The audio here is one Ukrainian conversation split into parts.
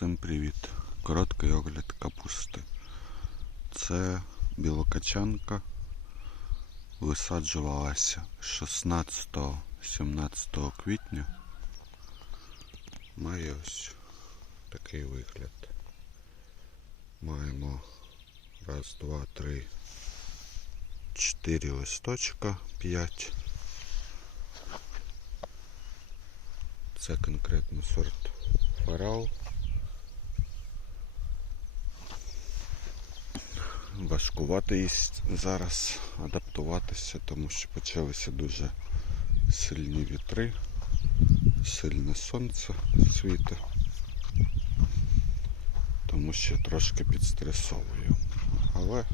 Всім привіт! Короткий огляд капусти. Це білокачанка. Висаджувалася 16-17 квітня. Має ось такий вигляд. Маємо раз, два, три, чотири листочка, п'ять. Це конкретно сорт фарал. Важкувато їй зараз адаптуватися, тому що почалися дуже сильні вітри, сильне сонце світе, тому що трошки підстресовую, але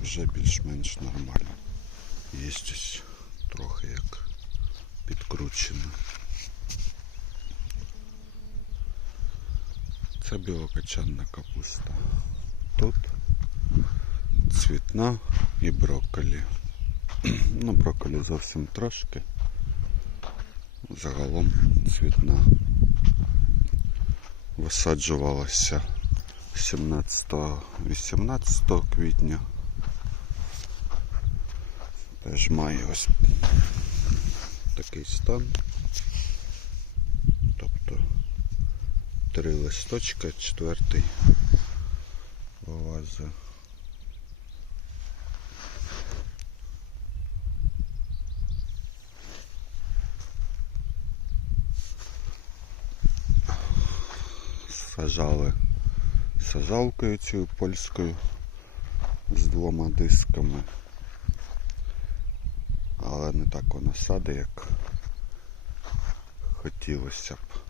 вже більш-менш нормально. Є трохи як підкручено. Це білокачанна капуста. Тут цвітна і брокколі. Ну, брокколі зовсім трошки. Загалом цвітна. Висаджувалася 17-18 квітня. Теж має ось такий стан. Тобто три листочка, четвертий вилазить. Сажали сажалкою цією польською з двома дисками. Але не так вона саде, як хотілося б.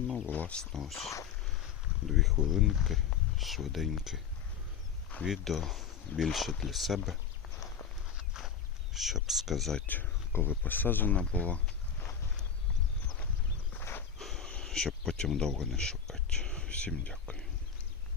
Ну, власне, ось дві хвилинки, швиденьке відео, більше для себе, щоб сказати, коли посаджена була, щоб потім довго не шукати. Всім дякую.